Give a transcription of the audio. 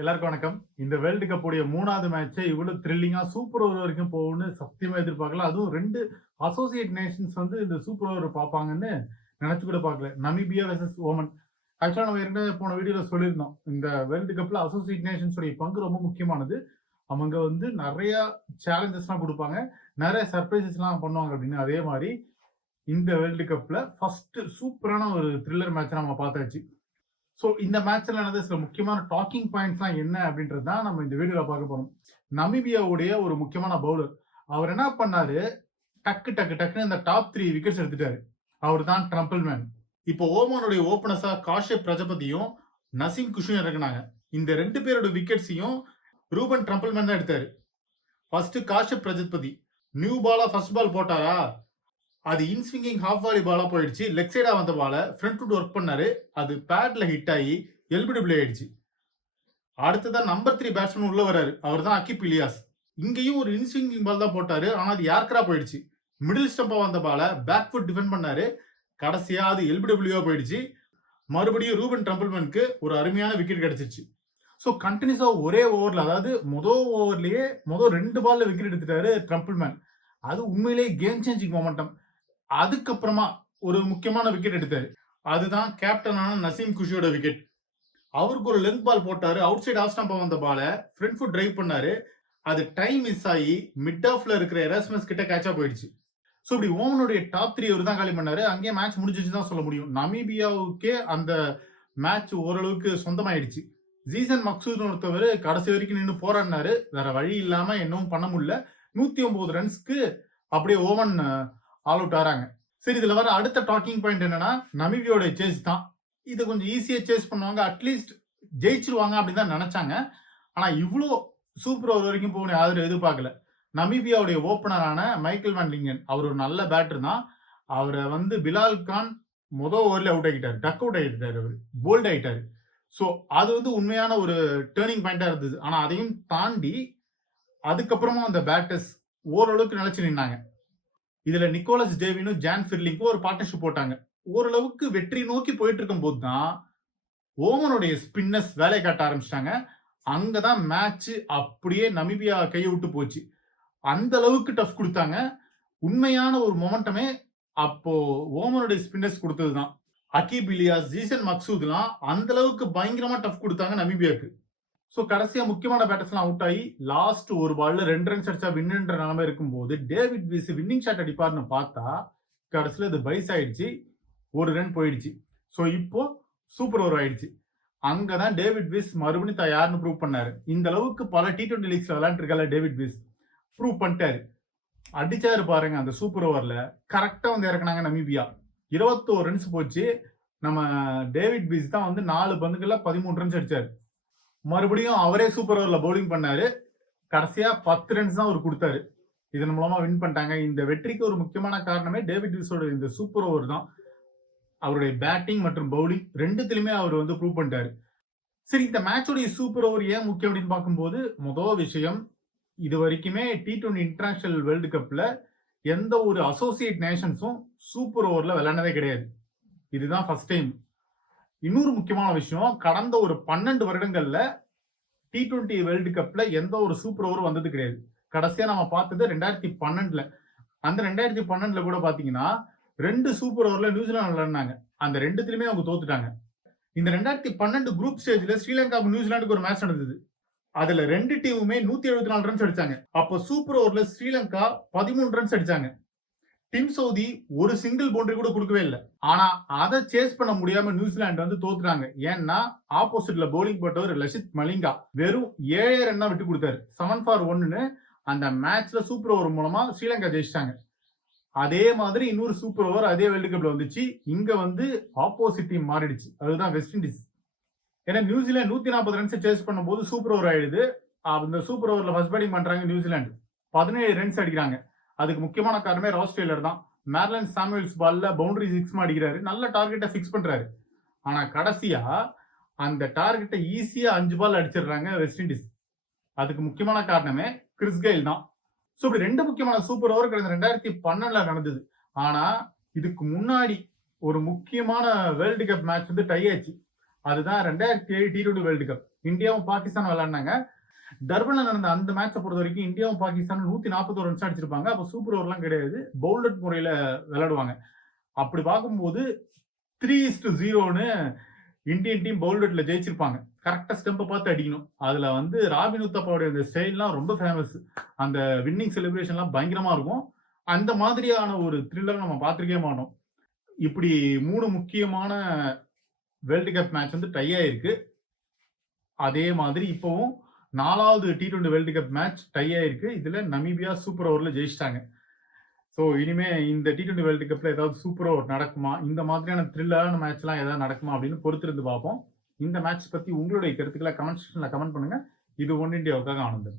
எல்லாருக்கும் வணக்கம். இந்த வேர்ல்டு கப் உடைய 3வது மேட்சே இவ்வளவு த்ரில்லிங்கா சூப்பர் ஓவர் வரைக்கும் போகும்னு சத்தியமா எதிர்பார்க்கல. அதுவும் 2 அசோசியேட் நேஷன்ஸ் வந்து இந்த சூப்பர் ஓவர் பார்ப்பாங்கன்னு நினைச்சு கூட பார்க்கல. Namibia versus Oman. ஆக்சுவலா நம்ம ஏற்கனவே போன வீடியோல சொல்லியிருந்தோம். இந்த வேர்ல்டு கப்ல அசோசியேட் நேஷன்ஸ் உடைய பங்கு ரொம்ப முக்கியமானது. அவங்க வந்து நிறைய சேலஞ்சஸ்லாம் கொடுப்பாங்க, நிறைய சர்ப்ரைசஸ்லாம் பண்ணுவாங்க அப்படின்னு. அதே மாதிரி இந்த வேர்ல்டு கப்ல ஃபர்ஸ்ட் சூப்பரான ஒரு த்ரில்லர் மேட்ச் நம்ம பார்த்தாச்சு. ஸோ இந்த மேட்ச்ல நடந்த சில முக்கியமான டாக்கிங் பாயிண்ட்ஸ்லாம் என்ன அப்படின்றது தான் நம்ம இந்த வீடியோல பார்க்க போறோம். நமீபியாவுடைய ஒரு முக்கியமான பவுலர் அவர் என்ன பண்ணாரு, டக்குன்னு இந்த டாப் 3 விக்கெட்ஸ் எடுத்துட்டாரு. அவர் தான் ட்ரம்பிள்மேன். இப்போ ஓமானுடைய ஓபனர்ஸா காஷ்யப் பிரஜபதியும் நசீம் குஷும் இறக்குனாங்க. இந்த 2 பேரோட விக்கெட்ஸையும் ரூபன் ட்ரம்பிள்மேன் தான் எடுத்தாரு. ஃபர்ஸ்ட் காஷ்யப் பிரஜபதி நியூ பாலா ஃபர்ஸ்ட் பால் போட்டாரா, அது இன்ஸ்விங்கிங் ஹாஃப் வாலி பாலா போயிடுச்சு. லெக் சைடா வந்த பால ஃப்ரண்ட் ஃபுட் ஒர்க் பண்ணாரு, அது பேட்ல ஹிட் ஆகி எல்பிடபிள்யூ ஆயிடுச்சு. அடுத்ததான் நம்பர் 3 பேட்ஸ்மேன் உள்ள வராரு, அவர் தான் அகிப் இலியாஸ். இங்கேயும் ஒரு இன்ஸ்விங்கிங் பால் தான் போட்டாரு, ஆனா அது யார்க்கரா போயிடுச்சு. மிடில் ஸ்டம்பா வந்த பால பேக் ஃபுட் டிஃபெண்ட் பண்ணாரு, கடைசியா அது எல்பிடபிள்யூ போயிடுச்சு. மறுபடியும் ரூபன் ட்ரம்பிள்மேனுக்கு ஒரு அருமையான விக்கெட் கிடைச்சிருச்சு. ஸோ கண்டினியூஸா ஒரே ஓவர்ல, அதாவது முதல் ஓவர்லயே 2 பால்ல விக்கெட் எடுத்துட்டாரு ட்ரம்பிள்மேன். அது உண்மையிலேயே கேம் சேஞ்சிங் மொமெண்டம். அதுக்கப்புறமா ஒரு முக்கியமான விக்கெட் எடுத்தாரு, அதுதான் கேப்டனான நசீம் குஷியோட விக்கெட். அவருக்கு ஒரு லென்த் பால் போட்டாரு, அவுட் சைட் ஆஃப் ஸ்டம்பா வந்த பால ஃப்ரண்ட் ஃபுட் டிரைவ் பண்ணாரு, அது டைம் மிஸ் ஆகி மிட் ஆஃப்ல இருக்கிற எராஸ்மஸ் கிட்ட கேட்சா போயிடுச்சு. ஸோ இப்படி ஓமனுடைய டாப் 3 அவர் தான் காலி பண்ணாரு. அங்கேயே மேட்ச் முடிஞ்சிச்சு தான் சொல்ல முடியும். நமீபியாவுக்கே அந்த மேட்ச் ஓரளவுக்கு சொந்தமாயிடுச்சு. ஜீசன் மக்சூத் ஒருத்தவர் கடைசி வரைக்கும் நின்று போராடினாரு, வேற வழி இல்லாம என்னவும் பண்ண முடியல. 109 ரன்ஸ்க்கு அப்படியே ஓமன் ஆல் அவுட் ஆறாங்க. சரி, இதுல வர அடுத்த டாக்கிங் பாயிண்ட் என்னன்னா, நமீபியாவோட சேஸ் தான். இதை கொஞ்சம் ஈஸியா சேஸ் பண்ணுவாங்க, அட்லீஸ்ட் ஜெயிச்சிருவாங்க அப்படின்னு தான் நினைச்சாங்க. ஆனா இவ்வளோ சூப்பர் ஓவர் வரைக்கும் போகணும் யாரும் எதிர்பார்க்கல. நமீபியாவுடைய ஓப்பனரான மைக்கேல் வான் லிங்கன், அவர் ஒரு நல்ல பேட்டர் தான். அவரை வந்து பிலால் கான் முதல் ஓவர்ல அவுட் ஆகிட்டாரு, டக் அவுட் ஆகிட்டாரு, அவர் போல்ட் ஆகிட்டாரு. ஸோ அது வந்து உண்மையான ஒரு டேர்னிங் பாயிண்டா இருந்தது. ஆனா அதையும் தாண்டி அதுக்கப்புறமா அந்த பேட்டர்ஸ் ஓரளவுக்கு நிலைச்சு நின்னாங்க. இதுல நிக்கோலஸ் டேவினும் ஜான் ஃபிர்லிங்கும் ஒரு பார்ட்னர்ஷிப் போட்டாங்க. ஓரளவுக்கு வெற்றி நோக்கி போயிட்டு இருக்கும் போது தான் ஓமனுடைய ஸ்பின்னர்ஸ் வேலையை காட்ட ஆரம்பிச்சிட்டாங்க. அங்கதான் மேட்ச் அப்படியே நமீபியா கையை விட்டு போச்சு. அந்த அளவுக்கு டஃப் கொடுத்தாங்க. உண்மையான ஒரு மொமெண்டமே அப்போ ஓமனுடைய ஸ்பின்னர்ஸ் கொடுத்ததுதான். அகிப் இலியாஸ், ஜீசன் மக்சூத்லாம் அந்த அளவுக்கு பயங்கரமா டஃப் கொடுத்தாங்க நமீபியாவுக்கு. ஸோ கடைசியா முக்கியமான பேட்டர்ஸ்லாம் அவுட் ஆகி லாஸ்ட் ஒரு பால்ல 2 ரன்ஸ் அடிச்சா வின்னுன்ற நிலைமை இருக்கும்போது டேவிட் விஸ் வின்னிங் ஷாட் அடிப்பார்னு பார்த்தா கடைசியில் அது பைஸ் ஆயிடுச்சு, 1 ரன் போயிடுச்சு. ஸோ இப்போ சூப்பர் ஓவர் ஆயிடுச்சு. அங்கதான் டேவிட் விஸ் மறுபடியும் யாருன்னு ப்ரூவ் பண்ணாரு. இந்த அளவுக்கு பல T20 லீக்ஸ்ல விளையாண்டுருக்கல டேவிட் விஸ், ப்ரூவ் பண்ணிட்டாரு. அடிச்சாரு பாருங்க அந்த சூப்பர் ஓவர்ல, கரெக்டா வந்து இறக்குனாங்க நமீபியா. 21 ரன்ஸ் போச்சு. நம்ம டேவிட் விஸ் தான் வந்து 4 பந்துகள்ல 13 ரன்ஸ் அடிச்சாரு. மறுபடியும் அவரே சூப்பர் ஓவர்ல பவுலிங் பண்ணாரு, கடைசியா 10 ரன்ஸ் தான் அவர் கொடுத்தாரு. இதன் மூலமா வின் பண்ணிட்டாங்க. இந்த வெற்றிக்கு ஒரு முக்கியமான காரணமே டேவிட் விஸோட இந்த சூப்பர் ஓவர் தான். அவருடைய பேட்டிங் மற்றும் பவுலிங் ரெண்டுத்திலுமே அவர் வந்து ப்ரூவ் பண்ணிட்டாரு. சரி, இந்த மேட்சோடைய சூப்பர் ஓவர் ஏன் முக்கியம் அப்படின்னு பார்க்கும்போது, முதல் விஷயம், இது வரைக்குமே T20 இன்டர்நேஷனல் வேர்ல்டு கப்ல எந்த ஒரு அசோசியேட் நேஷன்ஸும் சூப்பர் ஓவர்ல விளையாண்டதே கிடையாது. இதுதான் ஃபர்ஸ்ட் டைம். இன்னொரு முக்கியமான விஷயம், கடந்த ஒரு 12 வருடங்கள்ல T20 வேர்ல்டு கப்ல எந்த ஒரு சூப்பர் ஓவர் வந்தது கிடையாது. கடைசியா நம்ம பார்த்தது 2012ல. அந்த 2012ல கூட பாத்தீங்கன்னா 2 சூப்பர் ஓவர்ல நியூசிலாந்து விளையாடினாங்க. அந்த 2த்திலுமே அவங்க தோத்துட்டாங்க. இந்த 2012 குரூப் ஸ்டேஜ்ல ஸ்ரீலங்கா நியூசிலாந்துக்கு ஒரு மேட்ச் நடந்தது. அதுல 2 டீமுமே 174 ரன்ஸ் அடிச்சாங்க. அப்போ சூப்பர் ஓவர்ல ஸ்ரீலங்கா 13 ரன்ஸ் அடிச்சாங்க. டிம் சவுதி ஒரு சிங்கிள் பவுண்டரி கூட கொடுக்கவே இல்லை. ஆனா அதை சேஸ் பண்ண முடியாம நியூசிலாந்து வந்து தோத்துட்டாங்க. ஏன்னா ஆப்போசிட்ல பவுலிங் போட்டவர் லசித் மலிங்கா வெறும் 7 ரன் விட்டு கொடுத்தாரு. 7 for 1ன்னு அந்த மேட்ச்ல சூப்பர் ஓவர் மூலமா ஸ்ரீலங்கா ஜெயிச்சிட்டாங்க. அதே மாதிரி இன்னொரு சூப்பர் ஓவர் அதே வேர்ல்டு கப்ல வந்துச்சு. இங்க வந்து ஆப்போசிட் டீம் மாறிடுச்சு, அதுதான் வெஸ்ட் இண்டீஸ். ஏன்னா நியூசிலாந்து 140 ரன்ஸ் சேஸ் பண்ணும்போது சூப்பர் ஓவர் ஆயிடுது. அந்த சூப்பர் ஓவர்ல ஃபர்ஸ்ட் பேட்டிங் பண்றாங்க நியூசிலாந்து, 17 ரன்ஸ் அடிக்கிறாங்க. அதுக்கு முக்கியமான காரணமே ராஸ் டெய்லர் தான். மேர்லன் சாமுவேல்ஸ் பால்ல பவுண்டரி 6 அடிக்கிறாரு, நல்ல டார்கெட்டை ஃபிக்ஸ் பண்றாரு. ஆனா கடைசியா அந்த டார்கெட்டை ஈஸியா 5 பால் அடிச்சிடுறாங்க வெஸ்ட் இண்டீஸ். அதுக்கு முக்கியமான காரணமே கிறிஸ் கெயில் தான். ஸோ இப்படி 2 முக்கியமான சூப்பர் ஓவர் கடந்த 2012ல நடந்தது. ஆனா இதுக்கு முன்னாடி ஒரு முக்கியமான வேர்ல்டு கப் மேட்ச் வந்து டை ஆச்சு. அதுதான் 2007 T20 வேர்ல்டு கப். இந்தியாவும் பாகிஸ்தானும் விளையாடுனாங்க. டர்பன்ல நடந்த அந்த மேட்ச பொறுத்த வரைக்கும் இந்தியாவும் பாகிஸ்தானும் 141 ரன்ஸ் அடிச்சிருப்பாங்க. அப்ப சூப்பர் ஓவர்லாம் கிடையாது. பவுல்ட் முறையில விளையாடுவாங்க. அப்படி பார்க்கும்போது 3:0ன்னு இந்தியன் டீம் பவுல்ட்ல ஜெயிச்சிருப்பாங்க. கரெக்டா ஸ்டெம்ப பார்த்து அடிக்கணும். அதுல வந்து ராபின் உத்தப்பாவுடைய அந்த ஸ்டைல்லாம் ரொம்ப ஃபேமஸ். அந்த வின்னிங் செலிப்ரேஷன்லாம் பயங்கரமா இருக்கும். அந்த மாதிரியான ஒரு த்ரில்லர் நம்ம பார்த்திருக்கவே மாட்டோம். இப்படி 3 முக்கியமான வேர்ல்டு கப் மேட்ச் வந்து டை ஆயிருக்கு. அதே மாதிரி இப்பவும் 4வது T20 world cup match tie ஆயிருக்கு. இதுல நமீபியா சூப்பர் ஓவர்ல ஜெயிச்சிட்டாங்க. ஸோ இனிமே இந்த T20 வேர்ல்டு கப்ல ஏதாவது சூப்பர் ஓவர் நடக்குமா? இந்த மாதிரியான த்ரில்லரான மேட்ச்லாம் ஏதாவது நடக்குமா? அப்படின்னு பொறுத்திருந்து பார்ப்போம். இந்த மேட்ச் பத்தி உங்களுடைய கருத்துக்களை கமெண்ட் செக்ஷன்ல கமெண்ட் பண்ணுங்க. இது ஒன் இண்டியாவுக்காக ஆனந்தன்.